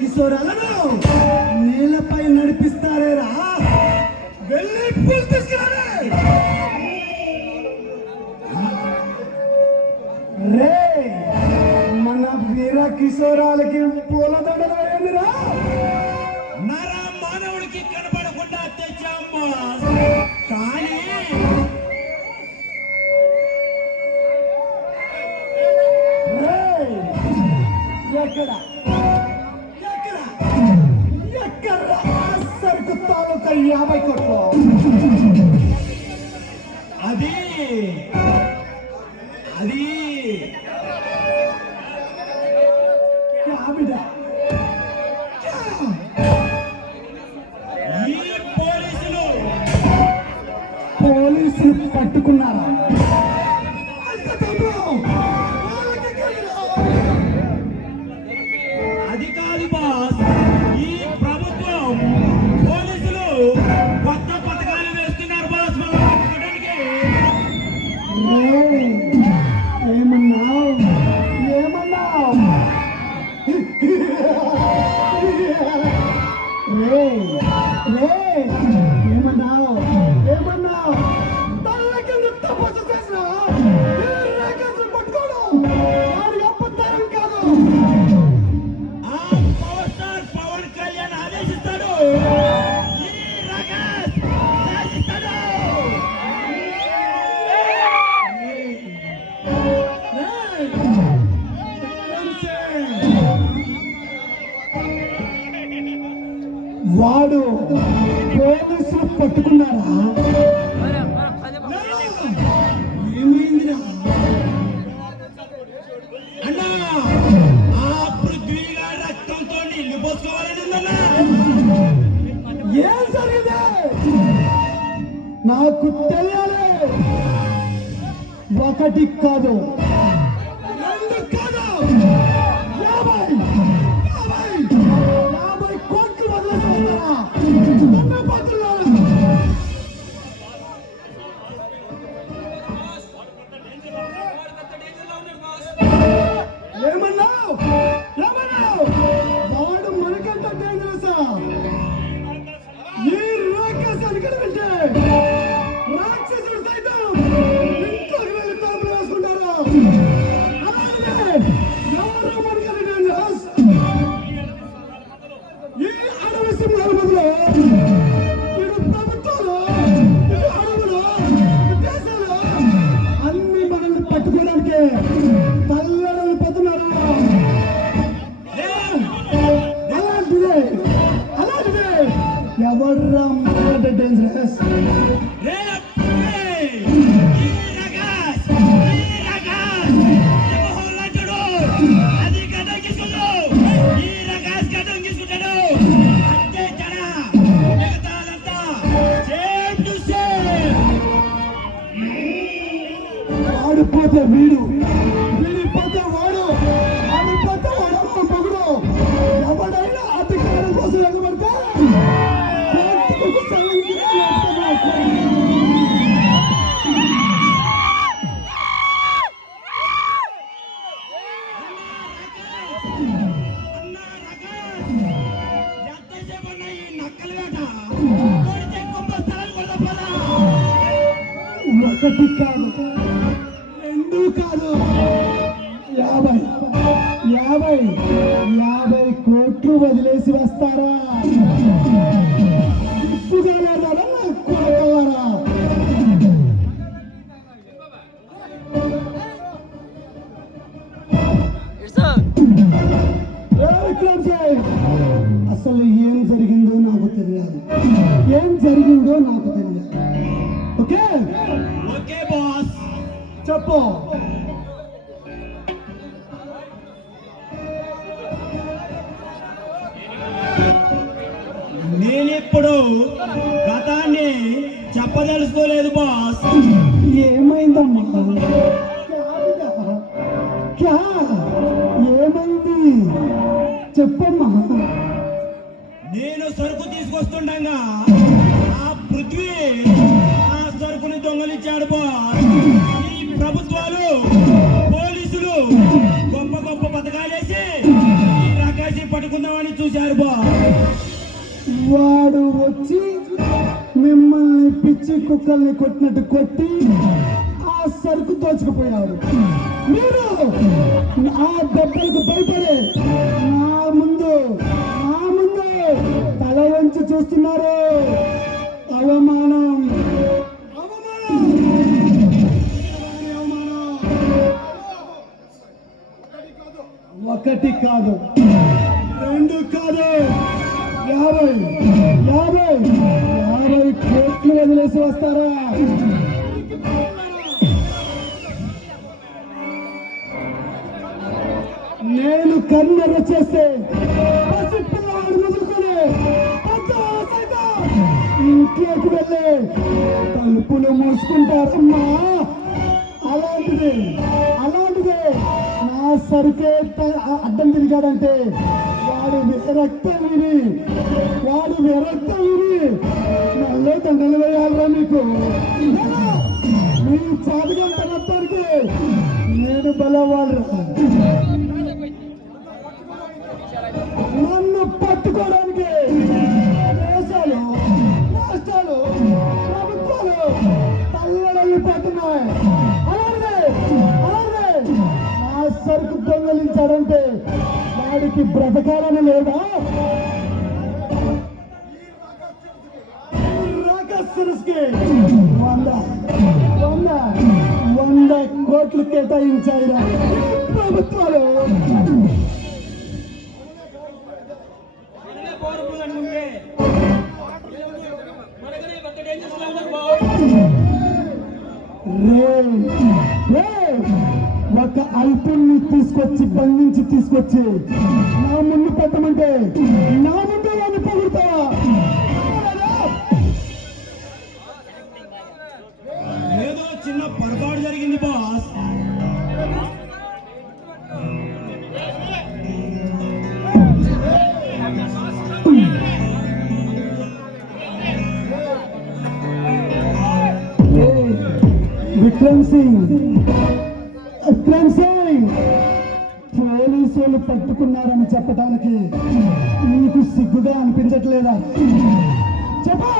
కిశోరాలను నేలపై నడిపిస్తారేరా. వెళ్ళి పూలు తీసుకురారే. రే మన వీర కిశోరాలకి పూల దండలు వేయండిరా. నర మానవుడికి కనబడకుండా తెచ్చాము. కానీ ఎక్కడ ఎక్కడ ఎక్కడ సరుకు తాలూకా 50 కోట్లు. అది అది ఈ పోలీసులు పట్టుకున్నారా? అది కాదు బాస్. ఈ ప్రభుత్వం పోలీసులు కొత్త పథకాలు వేస్తున్నారు బాస్. మనం పట్టుకోవడానికి. ఏమన్నావు ఏమన్నావు? ఏమన్నావు ఏమన్నావు? తల్ల కింద తపస్సు చేసినా పట్టుకోవడం వారి అబద్ధం కాదు. ఆ పవర్ స్టార్ పవన్ కళ్యాణ్ ఆదేశిస్తాడు. ఈ రగస్ శాసిస్తాడు. వాడు పోలీసులు పట్టుకున్నారా? ఏమైందిరా అన్నా, ఆ పృథ్వీగా రక్తంతో నీళ్లు పోసుకోవాలని ఉందన్నా. ఏం జరిగింది నాకు తెలియాలి. ఒకటి కాదు 2 కాదు 50 కోట్లు వదిలేస్తున్నారా? ఏమన్నావు ఏమన్నావు? వాడు మనకంటే డేంజరసా? ఈ రాక్షసుని కనిపెట్టే రాక్షసుడు సైతం ఇంట్లోకి వెళ్ళి తలుపులు వేసుకుంటారు. అలాగే ఎవరు మనకంటే డేంజరస్? ఈ అడవి సింహాల బదులు ఇటు ప్రభుత్వాలు, ఇటు అడవులు, దేశాలు అన్ని మనల్ని పట్టుకోవడానికి తల్లడలు పోతున్నారు. అలాంటిదే ఎవర్రా మనకంటే డేంజరస్? రే పృథ్వీ, ఈ రగస్ సింహంలాంటాడు. అది గడ్డం గీసుకుంటాడు. ఈ రగస్ గడ్డం గీసుకుంటాడు. అంతే జన మిగతాదంతా సేమ్ టు సేమ్. ఆడిపోతే వీడు, వీడిపోతే వాడు, ఆడిపోతే వాడు అమ్మ పొగుడు. ఎవడైనా అధికారం కోసం ఎగబడితే కోర్టుకు సెలవు అన్నా రగస్, ఎంతసేపు అన్నా ఈ నక్కల వేట? కొడితే గొప్ప స్థలాలు కూడా పదా. ఒకటి కాదు 2 కాదు 50 కోట్లు వదిలేసి వస్తారా? ఇప్పుగారా కొడకవారా? అసలు ఏం జరిగిందో నాకు తెలియాలి. ఏం జరిగిందో నాకు తెలియాలి. Okay okay boss. చెప్పు. నేనిప్పుడు గతాన్ని చెప్పదలుచుకోలేదు బాస్. ఏమైందమ్మా? ఏమైంది చెప్పమ్మా. నేను సరుకు తీసుకొస్తుండగా ఆ పృథ్వీ ఆ సరుకుని దొంగలించాడు బాస్. ఈ ప్రభుత్వాలు పోలీసులు గొప్ప గొప్ప పథకాలు వేసి ఈ రాకాశి పట్టుకుందామని చూశారు బాస్. వాడు వచ్చి మిమ్మల్ని పిచ్చి కుక్కల్ని కొట్టినట్టు కొట్టి ఆ సరుకు దోచుకుపోయాడు. మీరు ఆ దెబ్బలకు భయపడే నా ముందు తల వంచి చూస్తున్నారు. అవమానం అవమానం ఒకటి కాదు, రెండు కాదు, 50 కోట్లు వదిలేసి వస్తారా? నేను కన్నెర చేస్తే పసిపిల్లవాడు మొదలుకొని ఇంట్లోకి వెళ్ళి తలుపులు మూసుకుంటారమ్మా. అలాంటిది నా సరికే అడ్డం తిరిగాడంటే వాడు విరక్తం విని నల్లే దండలు వేయాలరా మీకు. మీ చాటుగా పడతానికి నేను బలవాడు. నన్ను పట్టుకోవడానికి దేశాలు రాష్ట్రాలు ప్రభుత్వాలు తల్లడల్లి పట్టున్నాయి. అలాగే నా సరుకు దొంగలించాడంటే వాడికి బ్రతకాలని లేదా? రాకస్సుకి 100 కోట్లు కేటాయించాయి ప్రభుత్వాలు. ఒక అల్పుల్ని బంధించి తీసుకొచ్చి నా ముందు పెట్టమంటే నా ముందు వాడిని పొగుడుతావా? ఏదో చిన్న పొరపాటు జరిగింది బాస్. విక్రమ్ సింగ్ పోలీసులు పట్టుకున్నారని చెప్పడానికి నీకు సిగ్గుగా అనిపించట్లేదా? చెప్పు.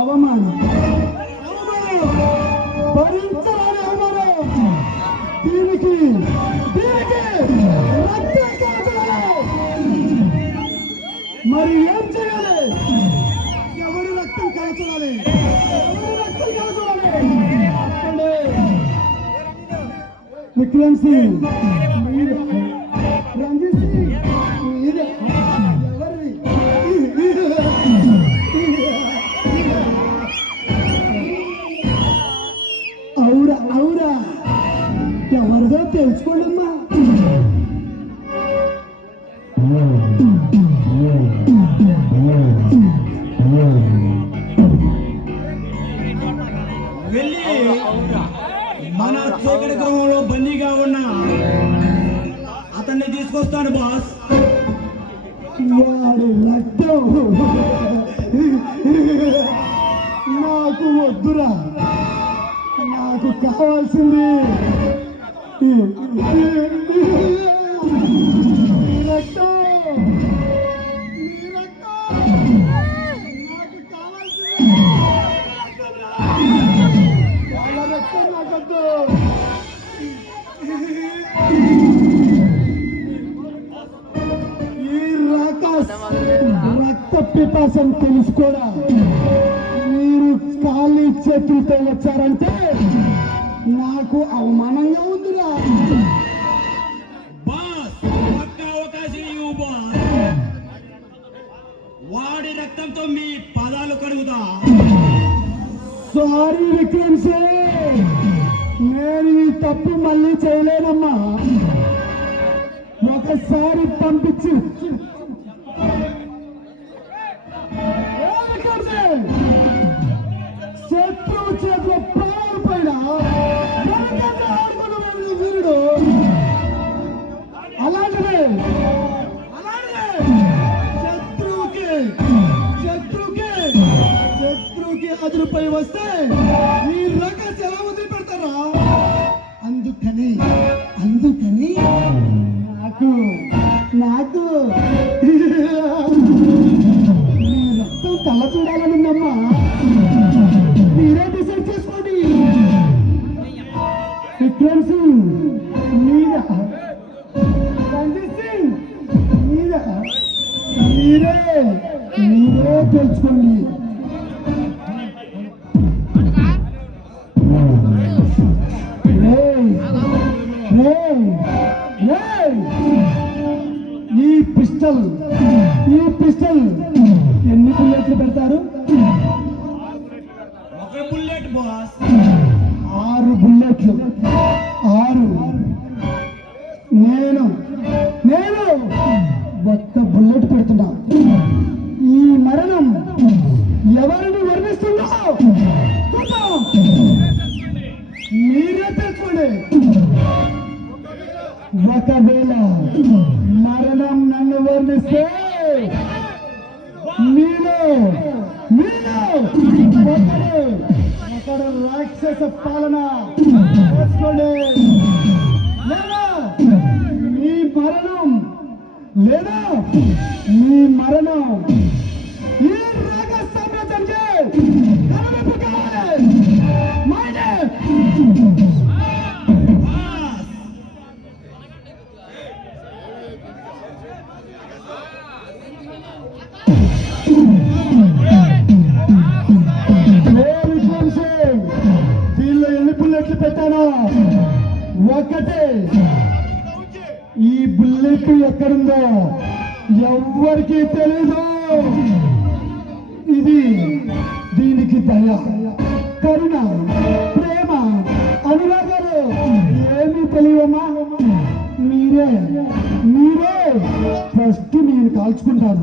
అవమానం భరించాలని అవమానం. దీనికి రక్తం కాచాలి. మరి ఏం చేయాలి? ఎవరి రక్తం కాచాలి? విక్రమ్ సింగ్, రంజిత్ సింగ్, అవురా ఎవరిదో తెలుసుకోండమ్మా. వెళ్ళి మన చీకటి గృహంలో బందీగా ఉన్న అతన్ని తీసుకొస్తాను బాస్. వాడి రక్తం నాకు వద్దురా. నాకు కావాల్సింది రక్తం. నాకు కావాల్సింది వాళ్ళ రక్తం నాకొద్దు. ఈ రక్త పిపాసం తెలుసుకోరా. మీరు ఖాళీ చేతులతో వచ్చారంటే నాకు అవమానంగా ఉందిరా. బాస్ ఒక్క అవకాశం ఇవ్వు బాస్. వాడి రక్తంతో మీ పాదాలు కడుగుతా. సారీ విక్రమ్ సింగ్, నేను ఈ తప్పు మళ్ళీ చేయలేనమ్మా. ఒకసారి పంపించి శత్రువు చేతిలో ప్రాణాలు పైన వీరుడు. అలాంటిదే శత్రువుకి అదురుపై వస్తే ఈ రకాలు ఎలా వదిలిపెడతారా? అందుకని విక్రమ్ సింగ్ మీద, రంజిత్ సింగ్ మీద, మీరే తెలుసుకోండి. రేయ్, రేయ్, రేయ్, ఈ పిస్టల్ ఎన్ని బుల్లెట్లు పెడతారు? ఒక బుల్లెట్ బాస్. 6 బుల్లెట్లు. 6. నేను ఒక్క బుల్లెట్ పెడుతున్నా. ఈ మరణం ఎవరిని వర్ణిస్తుందో చూద్దాం. మీరే తెలుసుకోండి. ఒకవేళ మరణం నన్ను వర్ణిస్తే ఒకడు రాక్షస పాలన చేసుకోండి. లేదా మీ మరణం ఈ రాగ సామ్రాజ్యానికి కనువిప్పు కావాలి. మైండ్ దీనిలో ఎన్ని బుల్లెట్లు పెట్టానో ఒకటే. ఈ బుల్లెట్ ఎక్కడుందో ఎవ్వరికీ తెలీదు. దీనికి దయ, కరుణ, ప్రేమ, అనురాగాలు ఏమీ తెలియవమ్మా. మీరే ఫస్ట్ నేను కాల్చుకుంటాను.